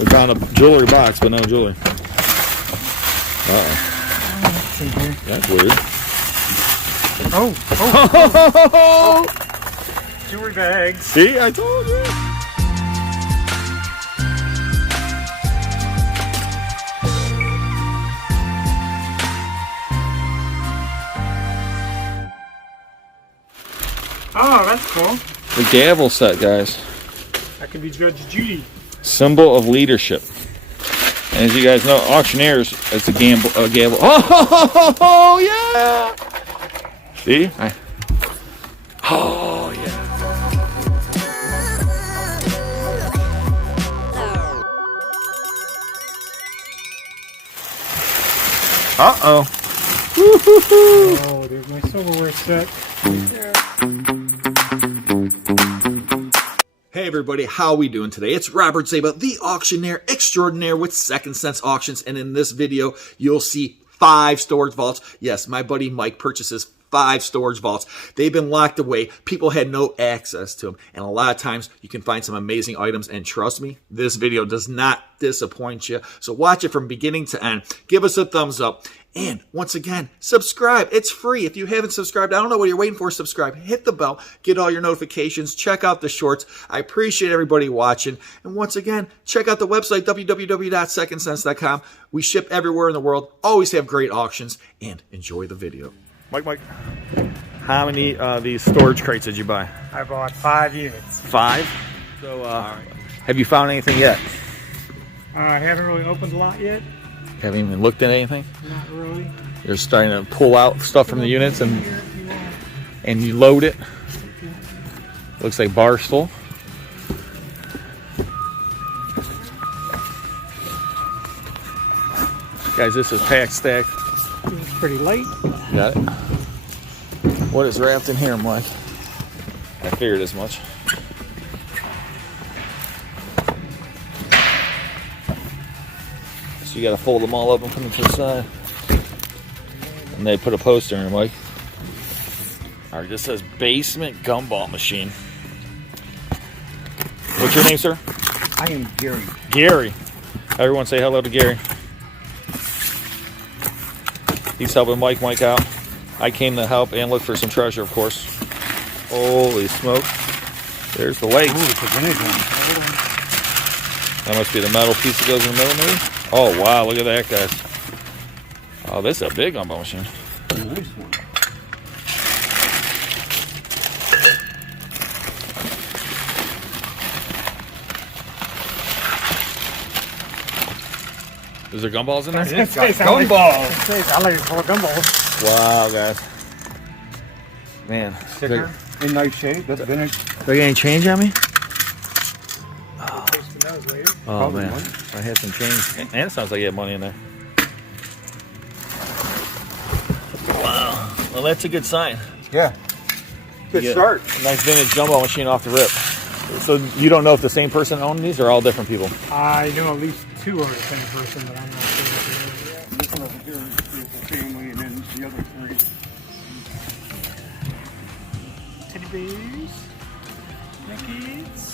We found a jewelry box, but no jewelry. What's in here? That's weird. Oh. Jewelry bags. See, I told you. Oh, that's cool. The gavel set, guys. That could be Judge Judy. Symbol of leadership. And as you guys know, auctioneers, it's a gavel. Oh, yeah! See? Oh, yeah. Uh-oh. Oh, there's my silverware set. Hey everybody, how we doing today? It's Robert Zjaba, the Auctioneer Extraordinaire with Second Sense Auctions, and in this video, you'll see 5 storage vaults. Yes, my buddy Mike purchases 5 storage vaults. They've been locked away. People had no access to them, and a lot of times you can find some amazing items, and trust me, this video does not disappoint you. So watch it from beginning to end. Give us a thumbs up. And once again, subscribe. It's free. If you haven't subscribed, I don't know what you're waiting for. Subscribe. Hit the bell. Get all your notifications. Check out the shorts. I appreciate everybody watching. And once again, check out the website, www.secondsense.com. We ship everywhere in the world. Always have great auctions. And enjoy the video. Mike. How many of these storage crates did you buy? I bought 5 units. 5? So, have you found anything yet? I haven't really opened a lot yet. Haven't even looked at anything? Not really. You're starting to pull out stuff from the units and you load it. Looks like Barstool. Guys, this is packed stacked. It's pretty late. Got it. What is wrapped in here, Mike? I figured as much. So you got to fold them all up and put them to the side. And they put a poster in, Mike. All right, this says basement gumball machine. What's your name, sir? I am Gary. Gary. Everyone say hello to Gary. He's helping Mike out. I came to help and look for some treasure, of course. Holy smoke. There's the legs. Ooh, it's a vintage one. That must be the metal piece that goes in the middle, maybe? Oh, wow, look at that, guys. Oh, this is a big gumball machine. Nice one. Is there gumballs in there? It's got gumballs. I like it full of gumballs. Wow, guys. Man. Sticker in nice shape. That's vintage. They got any change on me? Oh, Probably man. one. I had some change. And it sounds like you had money in there. Wow. Well, that's a good sign. Yeah. Good start. A nice vintage gumball machine off the rip. So you don't know if the same person owned these or all different people? I know at least 2 are the same person, but I'm not sure what they are. This one over here is the family, and then the other 3. Teddy bears. Mickeys.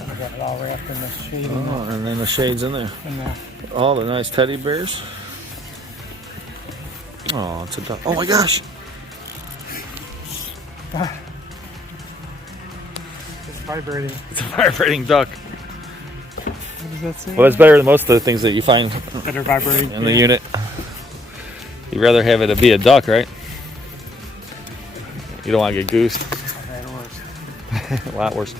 I got it all wrapped in this shade. Oh, and then the shades in there. And All the nice teddy bears. Oh, it's a duck. Oh my gosh. it's vibrating. It's a vibrating duck. What does that say? Well, that's better than most of the things that you find That are vibrating in the unit. You'd rather have it be a duck, right? You don't want to get goosed. I've had worse. A lot worse.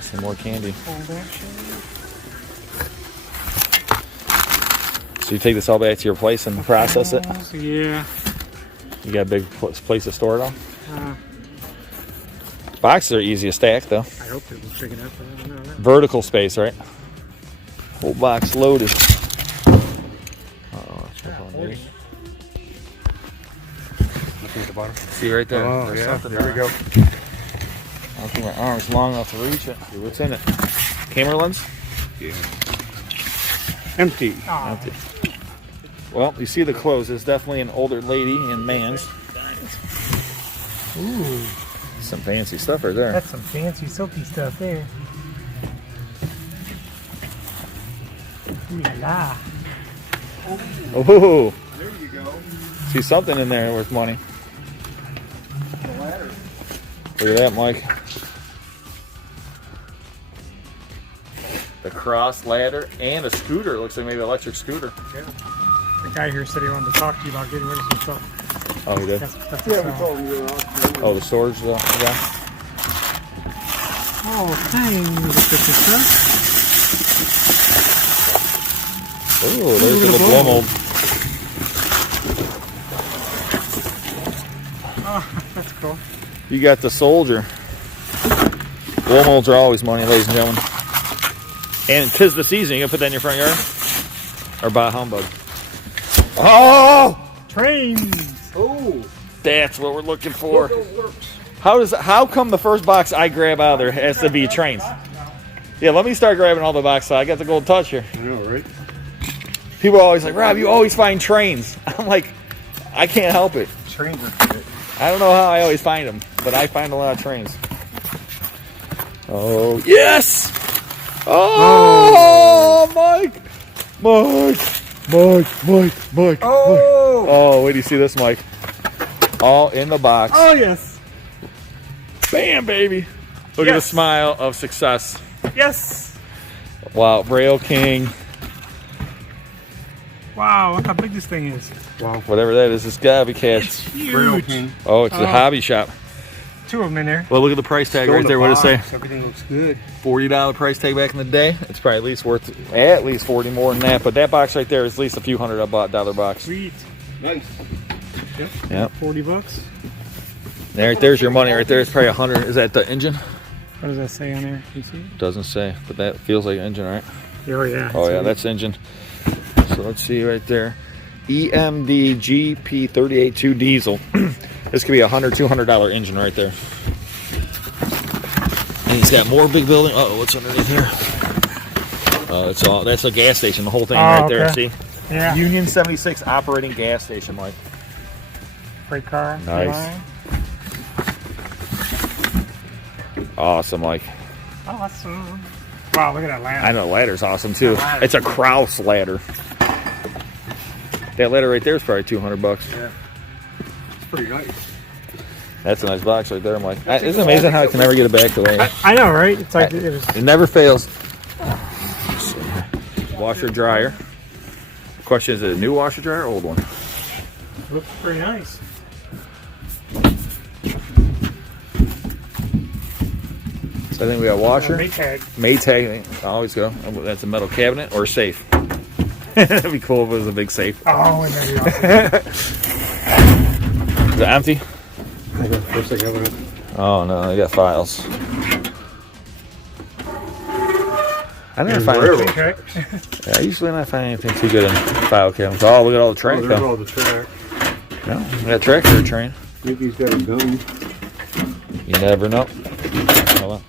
Some more candy. So you take this all back to your place and process it? Yeah. You got a big place to store it all? Boxes are easy to stack, though. I hope it was big enough. I don't know that. Vertical space, right? Whole box loaded. Uh-oh, At the bottom. see right there? Oh, There's yeah. something There we go. I don't think my arm's long enough to reach it. See what's in it? Camera lens? Yeah. Empty. Empty. Well, you see the clothes. It's definitely an older lady in man's. Ooh, Some fancy stuff right there. that's some fancy silky stuff there. Ooh la la. Oh, There you go. see something in there worth money. The ladder. Look at that, Mike. The cross ladder and a scooter. It looks like maybe an electric scooter. Yeah. The guy here said he wanted to talk to you about getting rid of some stuff. Oh, he did? That's Yeah, we told him you were out. Oh, the storage though. Yeah. Oh, thanks. Christmas stuff. Oh, there's look the at the blow blow mold. Oh, that's cool. You got the soldier. Blow molds are always money, ladies and gentlemen. And 'tis the season. You gonna put that in your front yard? Or buy a humbug? Oh! Trains. Oh, That's what we're looking for. those works. How come the first box I grab out of there has to be trains? Yeah, let me start grabbing all the boxes. I got the gold touch here. I know, right? People are always like, Rob, you always find trains. I'm like, I can't help it. Trains are good. I don't know how I always find them, but I find a lot of trains. Oh, yes! Oh, Mike! Mike! Oh! Oh, wait, do you see this, Mike? All in the box. Oh, yes. Bam, baby! Look at the Yes. smile of success. Yes. Wow, Braille King, Wow, look how big this thing is. Wow. whatever that is, it's gotta be cash. It's Braille huge. King. Oh, it's a hobby shop. Two of them in there. Well, look at the price tag Go in right the there. What does it box. say? Everything looks good. $40 price tag back in the day. It's probably at least worth at least 40 more than that. But that box right there is at least a few $100 box. Sweet. Nice. Yep. Yep. $40. There's your money right there. It's probably 100. Is that the engine? What does that say on there? You see it? Doesn't say, but that feels like an engine, right? Oh, yeah. Oh yeah, that's engine. So let's see right there. EMD GP382 diesel. This could be a $100, $200 engine right there. And he's got more big building. Uh oh, what's underneath here? That's a gas station. The whole thing right there. okay. See? Yeah. Union 76 operating gas station, Mike. Freight car. Nice. line. Awesome, Mike. Awesome. Wow, look at that ladder. I know, ladder's awesome too. That ladder. It's a Kraus ladder. That ladder right there is probably $200. Yeah. It's pretty nice. That's a nice box right there, Mike. It's amazing how I can never get it back the way. I know, right? It's like it was. It never fails. Washer dryer. Question, is it a new washer dryer or old one? Looks pretty nice. So I think we got washer. Maytag. Maytag, I always go. That's a metal cabinet or a safe. That'd be cool if it was a big safe. Oh, and then the Is it empty? I got first thing ever. Oh no, I got files. I never find Rare. anything. Okay. Yeah, I usually not find anything too good in file cabinets. Oh, look at all the track Oh, there's though. all the track. No, we got tractor train. Maybe he's got a gun. You never know. Hold on.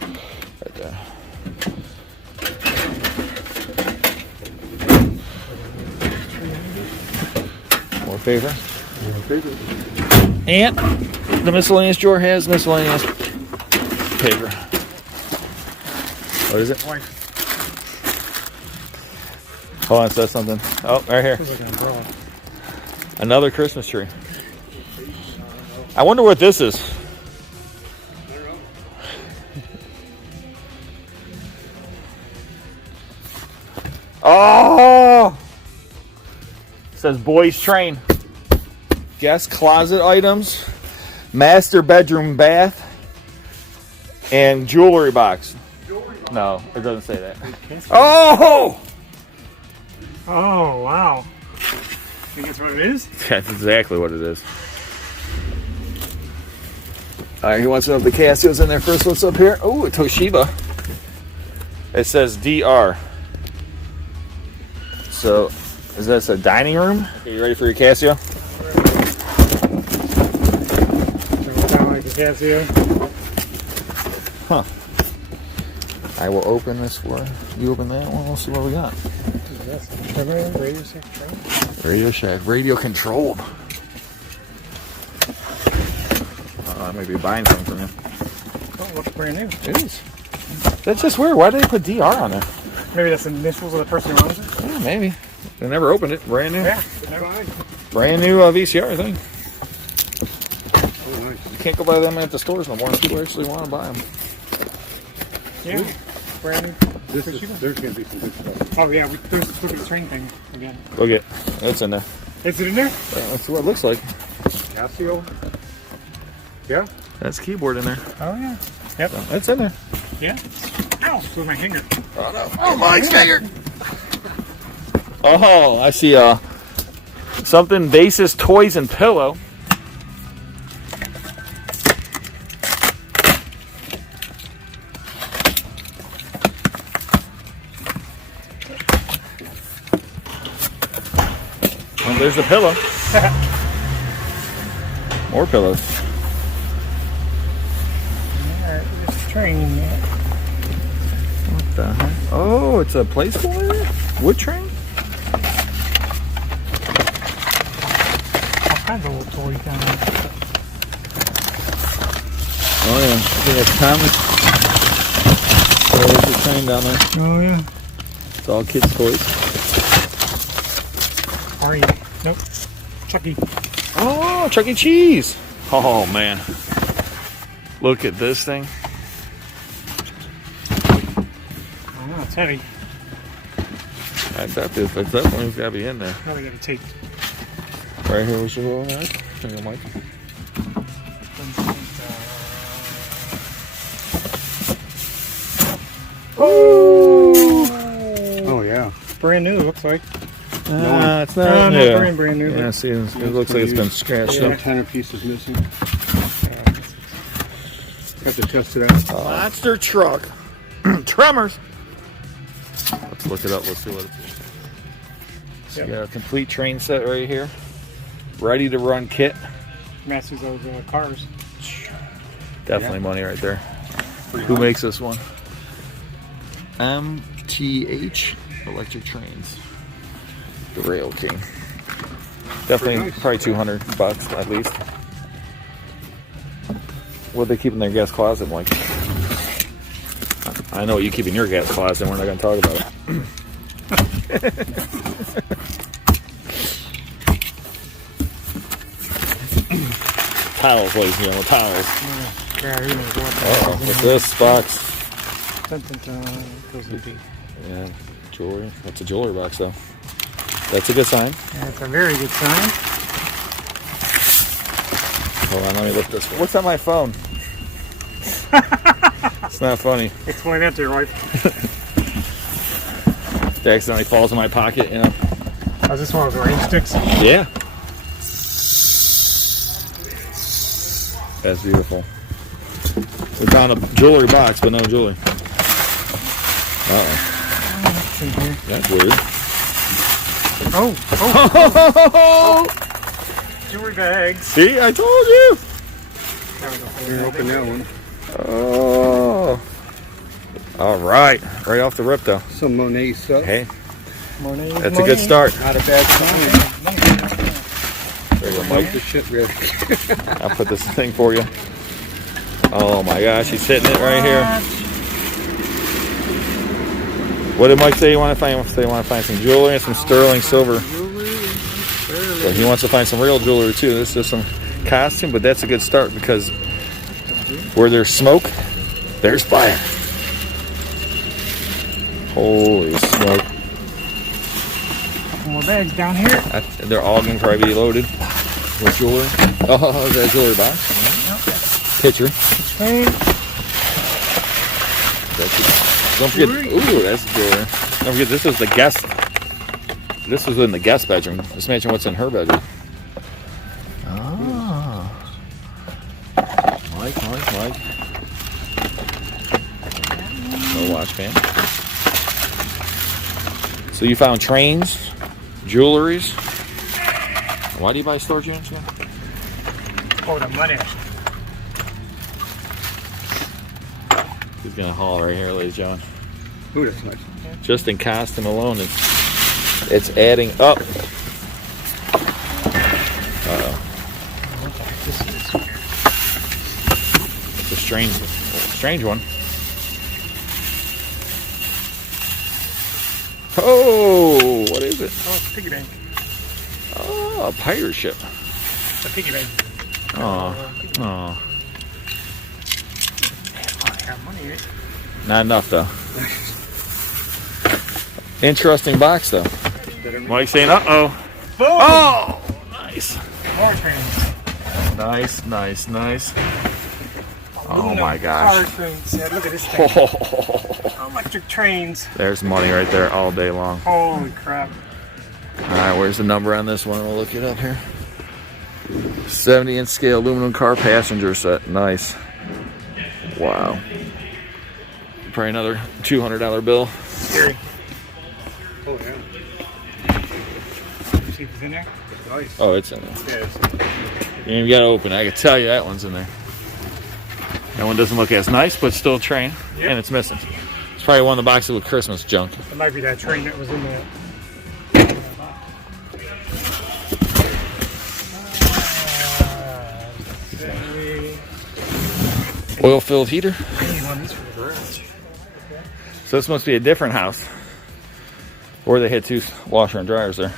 Right there. More paper. And the miscellaneous drawer has miscellaneous paper. What is it? Hold on, it says something. Oh, right here. Looks like an umbrella. Another Christmas tree. I wonder what this is. Oh! It says boys train. Guest closet items, master bedroom bath, and jewelry box. No, it doesn't say that. Oh! Oh, wow. Think that's what it is? That's exactly what it is. All right, he wants to know if the Casio's in there first. What's up here? Oh, a Toshiba. It says DR. So, is this a dining room? Are you ready for your Casio? Kind of like the Casio. Huh. I will open this one. You open that one. We'll see what we got. Radio Shack train. Radio Shack, radio controlled. I might be buying something from you. Oh, looks brand new. It is. That's just weird. Why did they put DR on there? Maybe that's the initials of the person who owns it. Yeah, maybe. They never opened it. Brand new. Yeah, never mind. Brand new VCR thing. Oh, nice. You can't go buy them at the stores no more. People actually want to buy them. Yeah, brand new. There's going to be some good stuff. Oh yeah, let's look at the train thing again. Look it. It's in there. Is it in there? That's what it looks like. Casio? Yeah? That's keyboard in there. Oh yeah. Yep. It's in there. Yeah. Ow! With my finger. Oh no. Oh, Mike's finger. Oh, I see something bases, toys, and pillow. Oh, there's a pillow. More pillows. Alright, this train. What the heck? Oh, it's a placeholder? Wood train? All kinds of little toys down there. Oh yeah, I think that's comics. Oh, there's a train down there. Oh yeah. It's all kids' toys. Are you? Nope. Chucky. Oh, Chuck E. Cheese. Oh man, look at this thing. I know, it's heavy. That's definitely got to be in there. Probably got a tape. Right here was your little knife. There you go, Mike. Oh, yeah. Brand new, looks like. It's not No, new. not brand new. Yeah, see, it looks like it's been scratched Yeah, up. 10 pieces missing. Have to test it out. Monster truck. Tremors. Let's look it up. Let's see what it is. So you got a complete train set right here. Ready to run kit. Matches those cars. Definitely money right there. Who makes this one? MTH Electric Trains. The Rail King. Definitely nice. probably $200 at least. What they keep in their gas closet, Mike? I know what you keep in your gas closet, and we're not going to talk about it. Towels, ladies and gentlemen, towels. Yeah, who knows what Uh-oh, what's this box? Dun, dun, dun. Goes to be. Yeah, jewelry. That's a jewelry box, though. That's a good sign. That's a very good sign. Hold on, let me look this. What's on my phone? It's not funny. Explain that to your wife. It accidentally falls in my pocket, you know. Oh, this one of the rain sticks? Yeah. That's beautiful. We found a jewelry box, but no jewelry. Uh-oh. What's in here? That's weird. Oh! Jewelry bags. See, I told you. Here, open that one. Oh. All right. Right off the rip, though. Some Monet stuff. Hey, Money. that's a good start. Not a bad sign. There you go, Like Mike. the shit ready. I'll put this thing for you. Oh my gosh, he's hitting it right here. What did Mike say you want to find? He want to find some jewelry and some sterling silver. So he wants to find some real jewelry too. This is some costume, but that's a good start because where there's smoke, there's fire. Holy smoke. Couple more bags down here. They're all going to probably be loaded with jewelry. Oh, is that a jewelry box? Picture. Hey. Don't forget. Ooh, that's jewelry. Don't forget, this is the guest. This was in the guest bedroom. Just imagine what's in her bedroom. Oh. Mike. No watch fan. So you found trains, jewelries. Why do you buy storage units again? Oh, the money. He's gonna haul right here, ladies and gentlemen. Ooh, that's nice. Just in costume alone, it's adding up. Uh-oh. strange one. Oh, what is it? Oh, it's a piggy bank. Oh, a pirate ship. It's a piggy bank. Oh, oh. I got money, eh? Not enough though. Interesting box though. Mike saying, "Uh-oh." Boom! Oh, nice. More trains. Nice, nice, nice. Oh Aluminum my gosh. power trains. Yeah, look at this thing. Electric trains. There's money right there all day long. Holy crap. All right, where's the number on this one? We'll look it up here. 70-inch scale aluminum car passenger set. Nice. Wow. Probably another $200 bill. Scary. Oh, yeah. See if it's in there? Nice. Oh, it's in there. Yeah, it's You ain't got to open it. I can tell you that one's in there. That one doesn't look as nice, but still a train, Yep. and it's missing. It's probably one of the boxes with Christmas junk. It might be that train that was in there. Oil-filled heater. I need one of these for the garage. So this must be a different house. Or they had two washer and dryers there.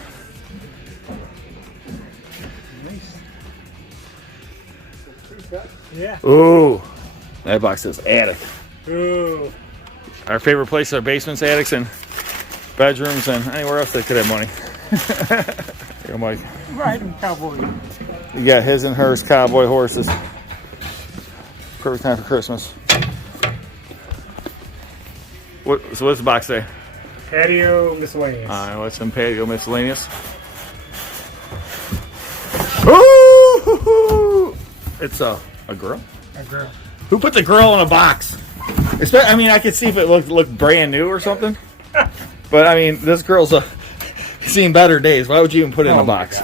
Yeah. Ooh. That box says attic. Ooh. Our favorite places are basements, attics, and bedrooms, and anywhere else they could have money. Here, Mike. Riding cowboy. You got his and hers cowboy horses. Perfect time for Christmas. So what's the box say? Patio miscellaneous. What's in patio miscellaneous? Ooh! It's a girl. A girl. Who put the girl in a box? I mean, I could see if it looked brand new or something. But I mean, this girl's seen better days. Why would you even put it in a box?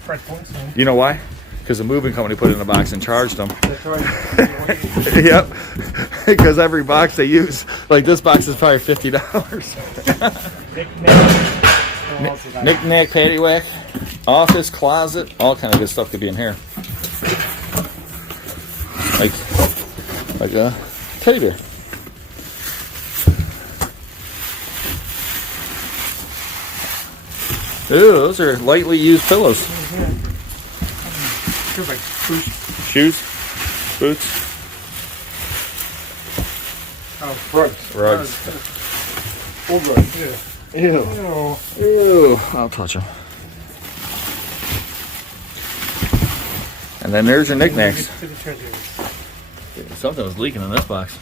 Fred Flintstone. You know why? Because the moving company put it in a box and charged them. That's right. Yep. Because every box they use, like this box is probably $50. Knick-knack, paddywhack, office, closet, all kind of good stuff could be in here. Like a teddy bear. Ooh, those are lightly used pillows. Feels like spruce. Shoes, boots, Oh, rugs. old rugs. Yeah. Ew. Oh. Ew. I'll touch them. And then there's your knickknacks. To the treasures. Something was leaking in this box.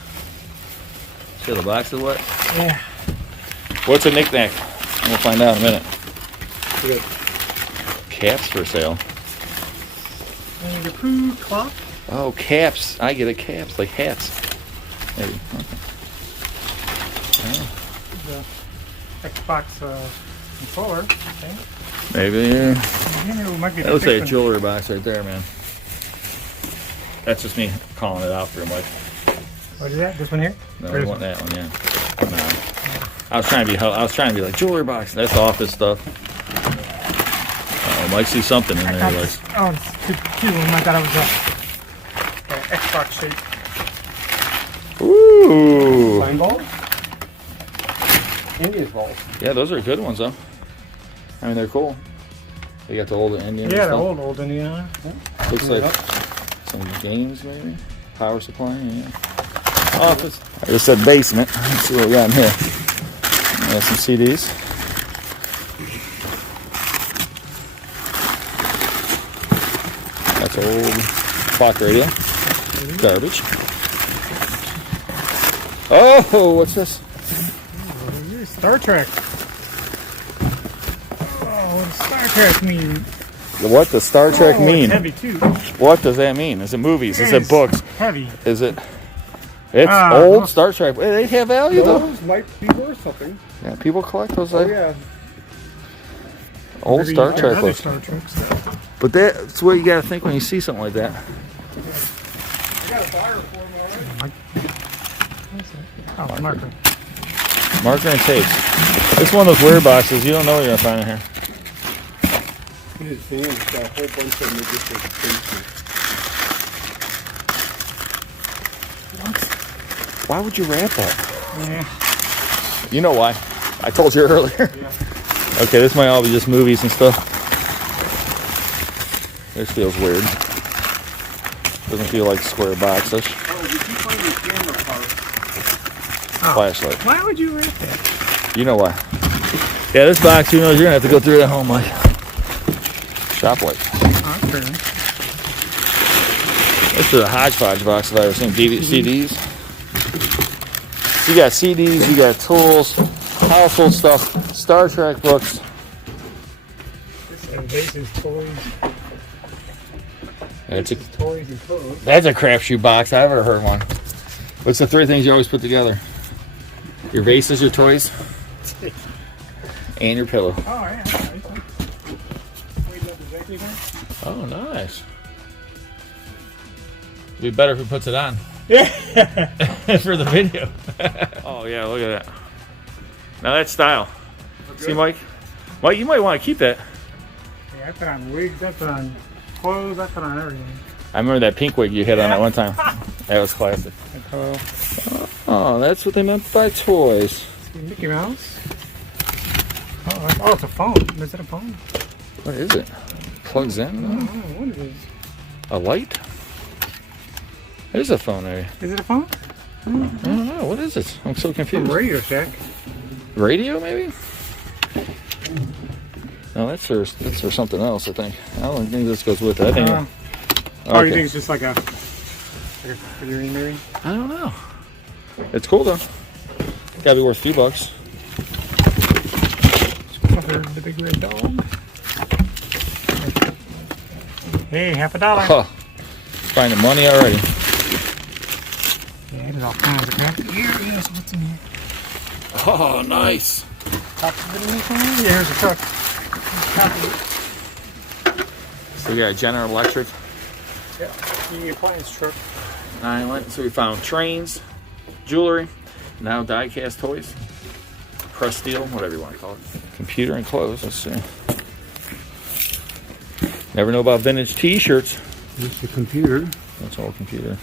See the box is wet? Yeah. What's a knickknack? We'll find out in a minute. Caps for sale. And your poo clock. Oh, caps. I get it. Caps, like hats. Maybe. Okay. The Xbox controller thing. Maybe. Yeah, it might be That looks like a different. jewelry box right there, man. That's just me calling it out for him. Like, What is that? This one here? no, Or we this want one? that one, yeah. No. I was trying to be like jewelry box. That's office stuff. Might see something in I there. thought Like, this, oh, it's too cute. I thought it was a Xbox shape. ooh. Sign ball? Indian balls. Yeah, those are good ones, though. I mean, they're cool. They got the old Indian. Yeah, the stuff. old Indiana. Looks like some games, maybe. Power supply. Yeah. Office. I just said basement. Let's see what we got in here. We got some CDs. That's an old clock radio. Garbage. Oh, what's this? Star Trek. Oh, what does Star Trek mean? What does Star Trek Oh, mean? It's heavy too. What does that mean? Is it movies? Is it It's books? Heavy. Is it? It's Ah, old those- Star Trek. They have value though. Those might be worth something. Yeah, people collect those Oh, like yeah. old Maybe Star other Trek books. Star Trek stuff. But that's what you gotta think when you see something like that. I got a fire for him, all right? Oh, marker. Marker and tape. It's one of those weird boxes. You don't know what you're gonna find in here. In his van, he's got a whole bunch of them that just like basement. Why would you wrap that? Yeah. You know why. I told you earlier. Yeah. Okay, this might all be just movies and stuff. This feels weird. Doesn't feel like square box-ish. Oh, did you find your camera part? Flashlight. Why would you rip that? You know why. Yeah, this box, who knows, you're going to have to go through it at home, Mike. Shop light. Okay. This is a hodgepodge box if I've ever seen. CDs. You got CDs, you got tools, household stuff, Star Trek books. This is toys. That's a, Toys and clothes. that's a crapshoot box. I've ever heard one. What's the 3 things you always put together? Your vases, your toys, and your pillow. Oh, yeah. Wait, that's exactly that? Oh, nice. It'd be better if he puts it on. Yeah. For the video. Oh, yeah, look at that. Now that's style. See, Mike? Mike, you might want to keep that. Yeah, I put on wigs, I put on clothes, I put on everything. I remember that pink wig you had on at one time. That was classic. Oh, that's what they meant by toys. Mickey Mouse. Oh, it's a phone. Is it a phone? What is it? Plugs in? I don't know. What is it? A light? There's a phone area. Is it a phone? I don't know. What is it? I'm so From confused. Radio Shack. Radio, maybe? No, that's for something else, I think. I don't think this goes with it. I think. Oh, you Okay. think it's just like a figurine, maybe? I don't know. It's cool though. Gotta be worth a few bucks. The big red dog. Hey, $50. Huh. Finding money already. Yeah, there's all kinds of crap. Here's what's in here. Oh, nice. Top of it in this one? Yeah, here's a truck. So we got a General Electric. Yeah, the appliance truck. Island. So we found trains, jewelry, now die-cast toys, pressed steel, whatever you want to call it. Computer and clothes. Let's see. Never know about vintage T-shirts. Just the computer. That's all computer.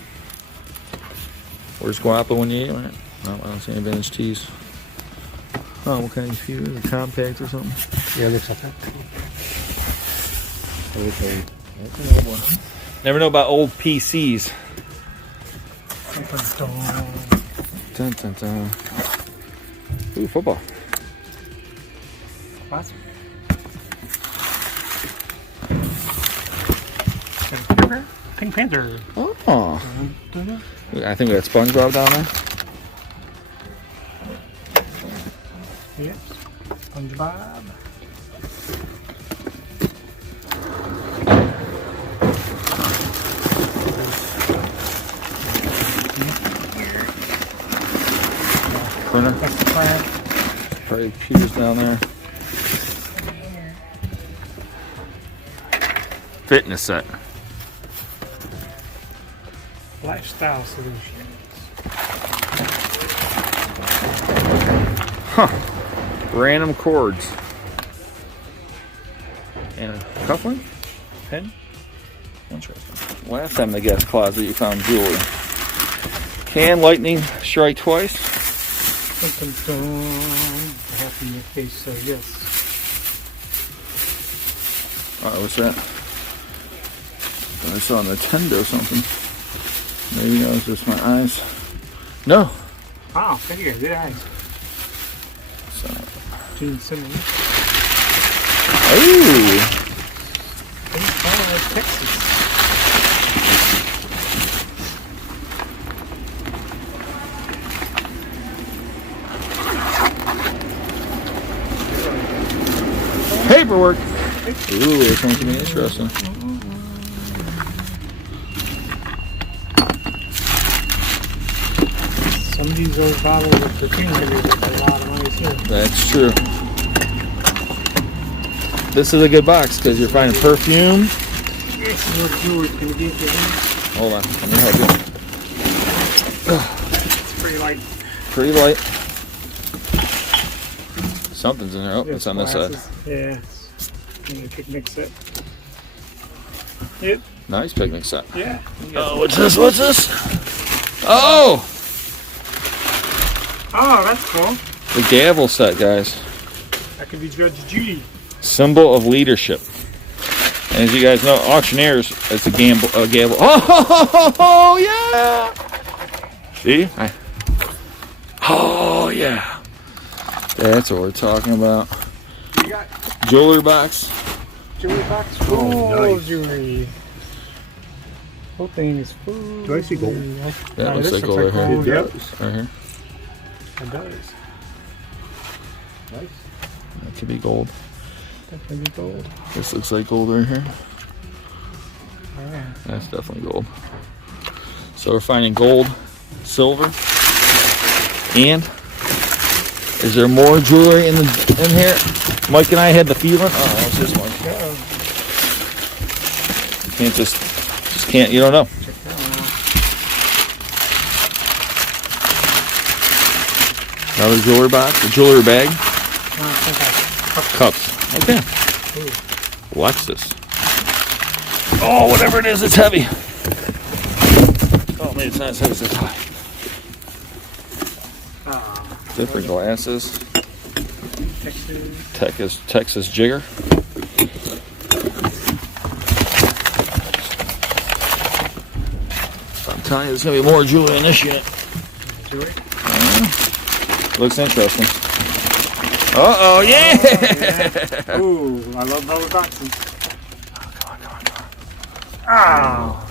Where's Guapo when you eat it? No, I don't see any vintage tees. Oh, what kind of computer? A compact or something? Yeah, it looks like that. Okay. That's an old one. Never know about old PCs. Dun, dun, dun. Ooh, football. Awesome. Pink Panther. Oh. I think we got SpongeBob down there. Yep. SpongeBob. Corner. That's the crab. Probably computers down there. Fitness set. Lifestyle solutions. Random cords. And a cufflink? Pen? Interesting. Last time in the guest closet you found jewelry. Can lightning strike twice? Dun, dun, dun. Happy in your face, so yes. Alright, what's that? I saw a Nintendo or something. Maybe that was just my eyes. No. Wow, look at you, good eyes. So. Gene Simmons. Ooh. Texas. Paperwork. Ooh, this one's gonna be interesting. Some of these old bottles of perfume can be worth a lot of money too. That's true. This is a good box because you're finding perfume. Yes, more jewelry. Can you get your hand? Hold on, let me help you. It's pretty light. Pretty light. Something's in there. Oh, it's on this side. Yeah. And a picnic set. Yep. Nice picnic set. Yeah. Oh, what's this? What's this? Oh! Oh, that's cool. The gavel set, guys. That could be Judge Judy. Symbol of leadership. And as you guys know, auctioneers, it's a gavel. Oh, yeah! See? Oh, yeah. That's what we're talking about. You got Jewelry box. jewelry box? Oh, nice. Jewelry. Whole thing is full. Do I see gold? That looks this like gold right here. gold, It yep. does. Right here. It does. Nice. That could be gold. That could be gold. This looks like gold right here. Oh, yeah. That's definitely gold. So we're finding gold, silver, and is there more jewelry in here? Mike and I had the feeling. Oh, what's this one? Can't just can't. You don't know. Check that one out. Another jewelry box, a jewelry bag, I think cups. Okay. Watch this. Oh, whatever it is, it's heavy. Oh, maybe it's not as heavy as it's high. Different glasses. Texas jigger. I'm telling you, there's gonna be more jewelry in this unit. Jewelry? Looks interesting. Uh-oh, yeah! Ooh, I love those boxes. Come on. Ah,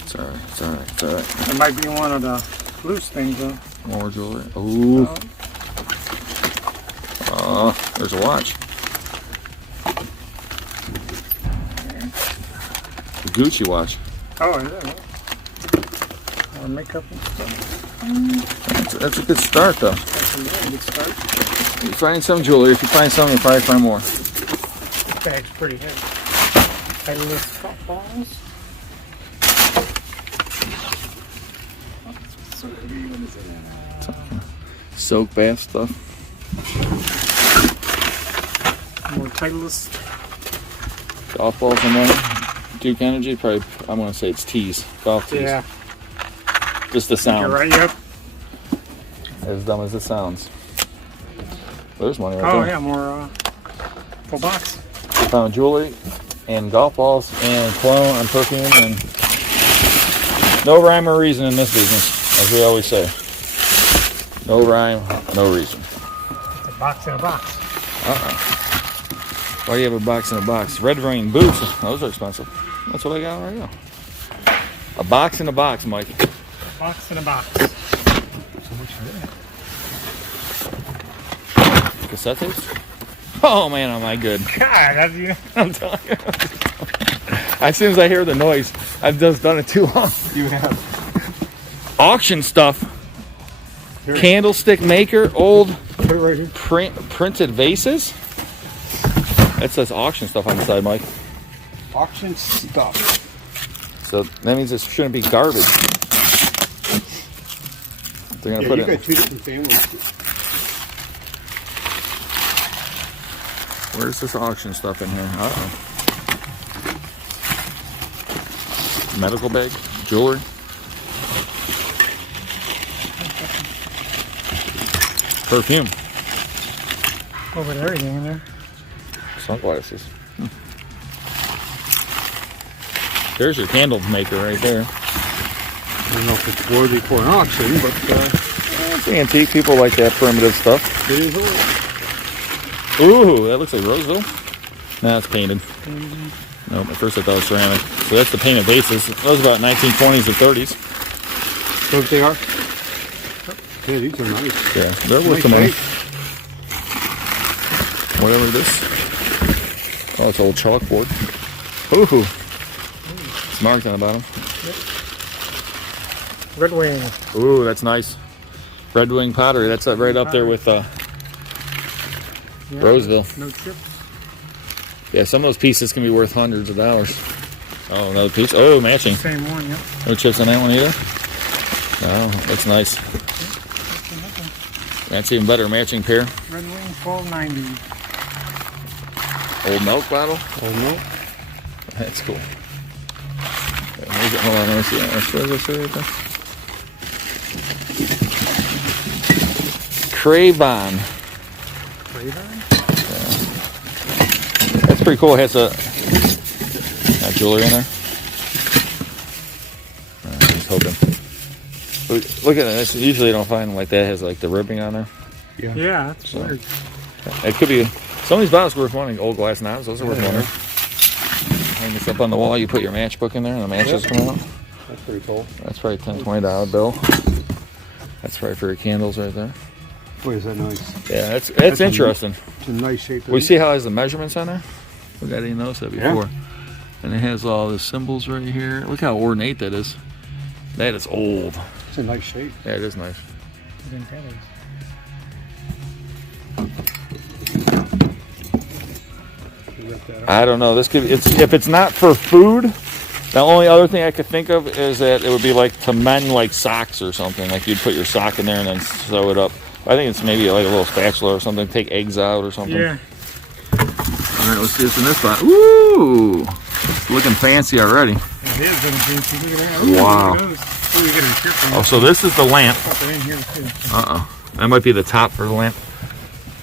It's alright, it's alright, it's alright. it might be one of the loose things though. More jewelry. Ooh. There's a watch. The Gucci watch. Oh, yeah. Makeup and stuff. That's a good start, though. That's a really good start. You find some jewelry. If you find some, you'll probably find more. This bag's pretty heavy. Hales top balls. Soak bath stuff. More Titleist. Golf balls in there. Duke Energy. Probably, I'm going to say it's tees. Golf tees. Yeah, Just the sound. you're right. Yep. As dumb as it sounds. There's money right Oh there. yeah, more full box. We found jewelry and golf balls and cologne and perfume and no rhyme or reason in this business, as we always say. No rhyme, no reason. It's a box in a box. Why do you have a box in a box? Red Rain boots, those are expensive. That's what I got right now. A box in a box, Mike. Box in a box. Cassette tapes? Oh man, am I good. God, that's you. I'm telling you. As soon as I hear the noise, I've just done it too long. You have. Auction stuff. Here. Candlestick maker, old Put it right here. printed vases. It says auction stuff on the side, Mike. Auction stuff. So that means it shouldn't be garbage. They're gonna Yeah, put you it. got two different families. Where's this auction stuff in here? Medical bag, jewelry. Perfume. Over there, everything in there. Sunglasses. There's your candle maker right there. I don't know if it's worthy for an auction, but It's antique. People like that primitive stuff. it is old. Ooh, that looks like Roseville. Nah, it's painted. Nope, at first I thought it was ceramic. So that's the painted vases. Those about 1920s and 30s. So they are. Yeah, these are nice. Yeah, they're worth Nice some money. shape. Whatever it is. Oh, it's old chalkboard. Ooh. It's marked on the bottom. Red Wing. Ooh, that's nice. Red Wing pottery. That's right up there with Yeah, Roseville. No chip. Yeah, some of those pieces can be worth hundreds of dollars. Oh, another piece. Oh, matching. Same one, yep. No chips on that one either? No, that's nice. That's even better. Matching pair. Red Wing, $12.90. Old milk bottle. Oh no. That's cool. Hold on, let me see. Right there. Craven. That's pretty cool. It has that jewelry in there. Just hoping. Look at that. Usually you don't find them like that. It has like the ribbing on there. Yeah, that's weird. It could be. Some of these bottles worth money. Old glass knives. Those are worth money. Hang this up on the wall. You put your matchbook in there, and the matches come out. That's pretty cool. That's probably $10, $20 bill. That's probably for your candles right there. Boy, is that nice. Yeah, that's interesting. It's a nice shape. We see how it has the measurements on there. Look, I didn't notice that before. Yeah. And it has all the symbols right here. Look how ornate that is. That is old. It's a nice shape. Yeah, it is nice. I don't know. This could if it's not for food. The only other thing I could think of is that it would be like to mend like socks or something. Like you'd put your sock in there and then sew it up. I think it's maybe like a little spatula or something. Take eggs out or something. Yeah. All right, let's do this in this spot. Ooh, it's looking fancy already. It is looking fancy. Look at that. Ooh, wow. Oh, so this is the lamp. in here too. That might be the top for the lamp.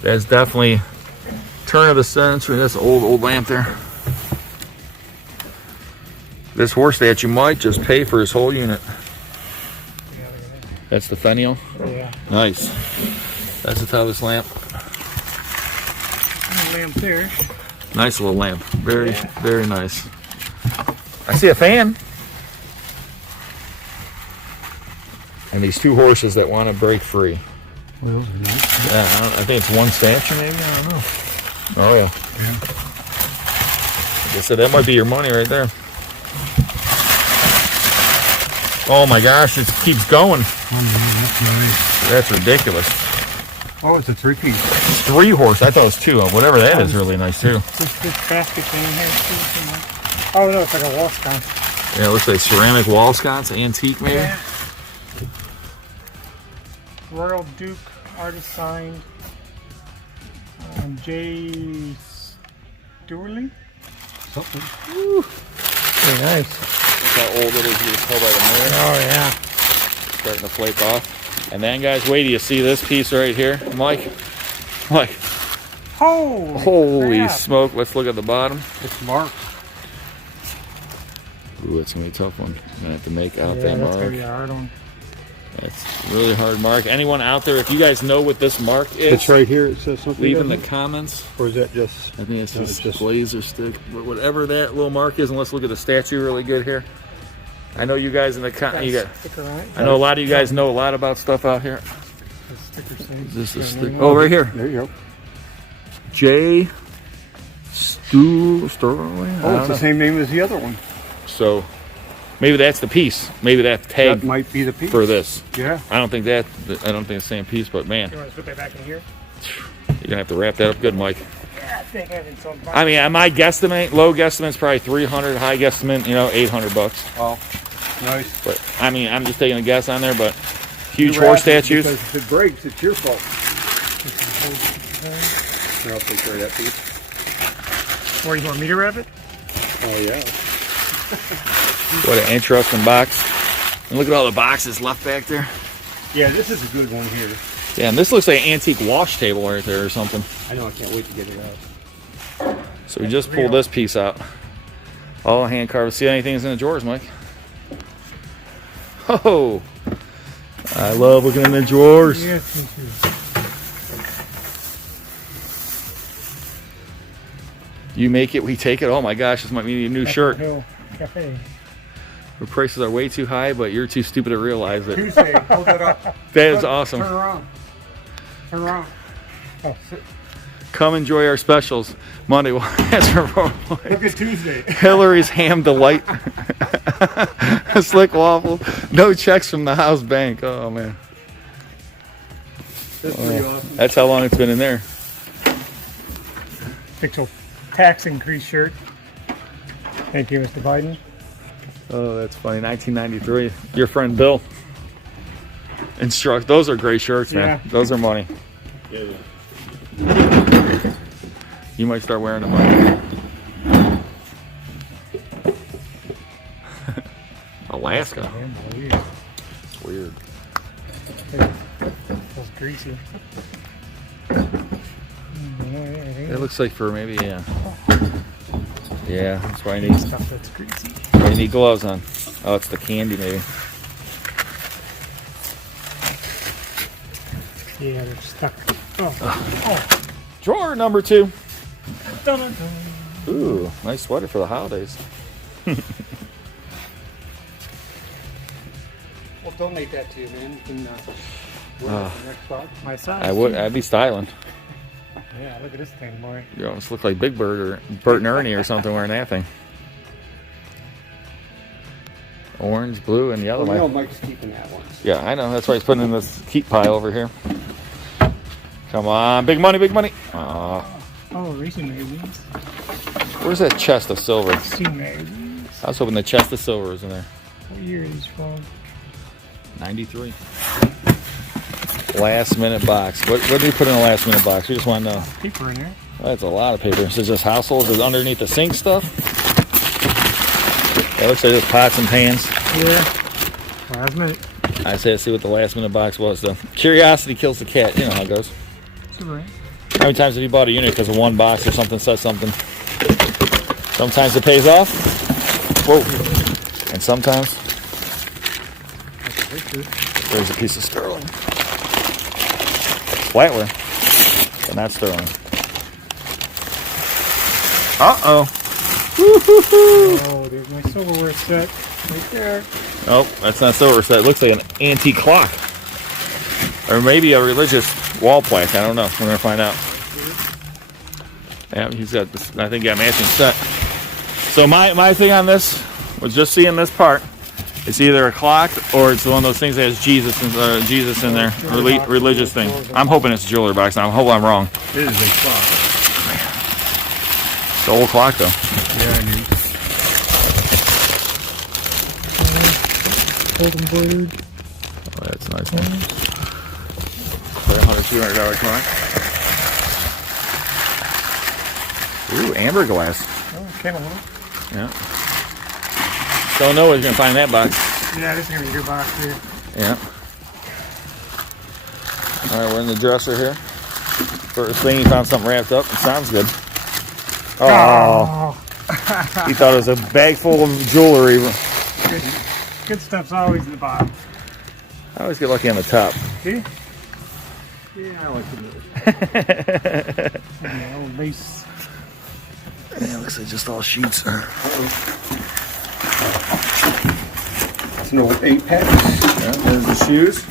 That's definitely turn of the century. That's an old lamp there. This horse statue might just pay for his whole unit. That's the fenniel? Yeah. Nice. That's the top of this lamp. Lamp there. Nice little lamp. Very, very nice. I see a fan. And these two horses that want to break free. Well, those are nice. Yeah, I think it's one statue maybe. I don't know. Oh, yeah. Like I said, that might be your money right there. Oh my gosh, it keeps going. Oh, man, that's nice. That's ridiculous. Oh, it's a 3-piece. 3 horse. I thought it was 2. Whatever that is, really nice too. This basket thing here too. Oh no, it's like a wall sconce. Yeah, it looks like ceramic wall sconce, antique maybe. Yeah. Royal Duke, artist signed. J. Stewerly? Something. Woo. Very nice. Look how old it is. You can tell by the mirror. Oh yeah. Starting to flake off. And then, guys, wait till you see this piece right here, Mike. Mike. Holy crap. smoke! Let's look at the bottom. It's marked. Ooh, it's gonna be a tough one. I'm gonna have to make out that That's mark. gonna be a hard one. That's a really hard mark. Anyone out there, if you guys know what this mark is, It's right here. It says something. leave in the comments. Or is that just? I think it's just blazer stick. But whatever that little mark is, and let's look at the statue really good here. I know you guys in the I know a lot of you guys know a lot about stuff out here. Is this a stick? Oh, right here. There you go. J. Stewerly. Oh, it's the same name as the other one. So maybe that's the piece. Maybe that's tag. That might be the piece for this. Yeah. I don't think it's the same piece, but man. You want to put that back in here? You're gonna have to wrap that up good, Mike. Yeah, I think I mean, my guesstimate, low guesstimate's probably 300, high guesstimate, $800. Oh, nice. But I mean, I'm just taking a guess on there, but huge horse statues. Because if it breaks, it's your fault. I'll take care of that piece. Or you want me to wrap it? Oh yeah. What an interesting box. And look at all the boxes left back there. Yeah, this is a good one here. Yeah, and this looks like an antique wash table right there or something. I know, I can't wait to get it out. So we just pulled this piece out. All hand carved. See anything's in the drawers, Mike? Oh, I love looking in the drawers. Yes, me too. You make it, we take it. Oh my gosh, this might mean a new shirt. Cafe. The prices are way too high, but you're too stupid to realize it. Tuesday, hold it up. That is awesome. Turn around. Turn around. Oh, sit. Come enjoy our specials. Monday, Look at Tuesday. Hillary's Ham Delight. Slick waffle. No checks from the house bank. Oh, man. That's pretty awesome. That's how long it's been in there. Pixel tax increase shirt. Thank you, Mr. Biden. Oh, that's funny. 1993. Your friend Bill. Instruct. Those are great shirts, man. Yeah. Those are money. Yeah. You might start wearing them. Mike. Alaska. It's weird. Feels greasy. It looks like for maybe, yeah. Yeah, that's why I need Stuff that's greasy. I need gloves on. Oh, it's the candy maybe. Yeah, they're stuck. Oh. Drawer number 2. Dun, dun, dun. Ooh, nice sweater for the holidays. We'll donate that to you, man. You can wear it for next spot. My size. I'd be styling. Yeah, look at this thing, boy. You almost look like Big Bird or Bert and Ernie or something wearing that thing. Orange, blue, and yellow. Well, Mike's keeping that one. Yeah, I know. That's why he's putting in this keep pile over here. Come on, big money, big money. Oh, racing magazines. Where's that chest of silver? Racing magazines. I was hoping the chest of silver was in there. What year is this from? 93. Last minute box. What do we put in a last minute box? We just want to know. Paper in there. Well, that's a lot of paper. Is this household? Is it underneath the sink stuff? It looks like just pots and pans. Yeah. Last minute. I say let's see what the last minute box was though. Curiosity kills the cat. You know how it goes. Super. How many times have you bought a unit because of one box or something says something? Sometimes it pays off. Whoa. And sometimes there's a piece of sterling. Flatware. But not sterling. Uh-oh. Oh, there's my silverware set right there. Oh, that's not silver set. It looks like an antique clock. Or maybe a religious wall plaque. I don't know. We're going to find out. Yeah, he's got this, I think he got matching set. So my thing on this was just seeing this part. It's either a clock or it's one of those things that has Jesus in there. Religious thing. I'm hoping it's a jewelry box. I hope I'm wrong. It is a clock. It's an old clock though. Yeah, I mean. Gold embroidered. Oh, that's a nice one. $100, $200 coin. Ooh, amber glass. Oh, camel. Yeah. Don't know where he's gonna find that box. Yeah, this is gonna be a good box here. Yeah. All right, we're in the dresser here. First thing, he found something wrapped up. It sounds good. Oh. He thought it was a bag full of jewelry. Good stuff's always in the bottom. I always get lucky on the top. See? Yeah, I like to do it. Yeah, old lace. Yeah, it looks like just all sheets. It's an old 8-pack. Yeah, there's the shoes.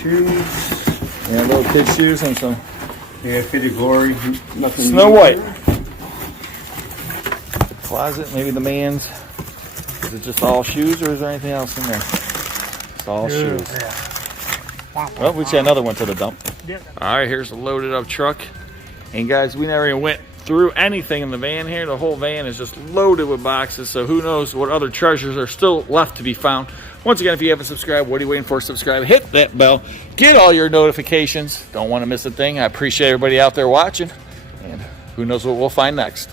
Shoes. Yeah, little kid shoes and some Yeah, Fitted Glory. Nothing. Snow White. Closet, maybe the man's. Is it just all shoes or is there anything else in there? It's all shoes. Yeah. Well, we see another one to the dump. Yep. All right, here's a loaded up truck. And guys, we never even went through anything in the van here. The whole van is just loaded with boxes. So who knows what other treasures are still left to be found. Once again, if you haven't subscribed, what are you waiting for? Subscribe, hit that bell, get all your notifications. Don't want to miss a thing. I appreciate everybody out there watching. And who knows what we'll find next.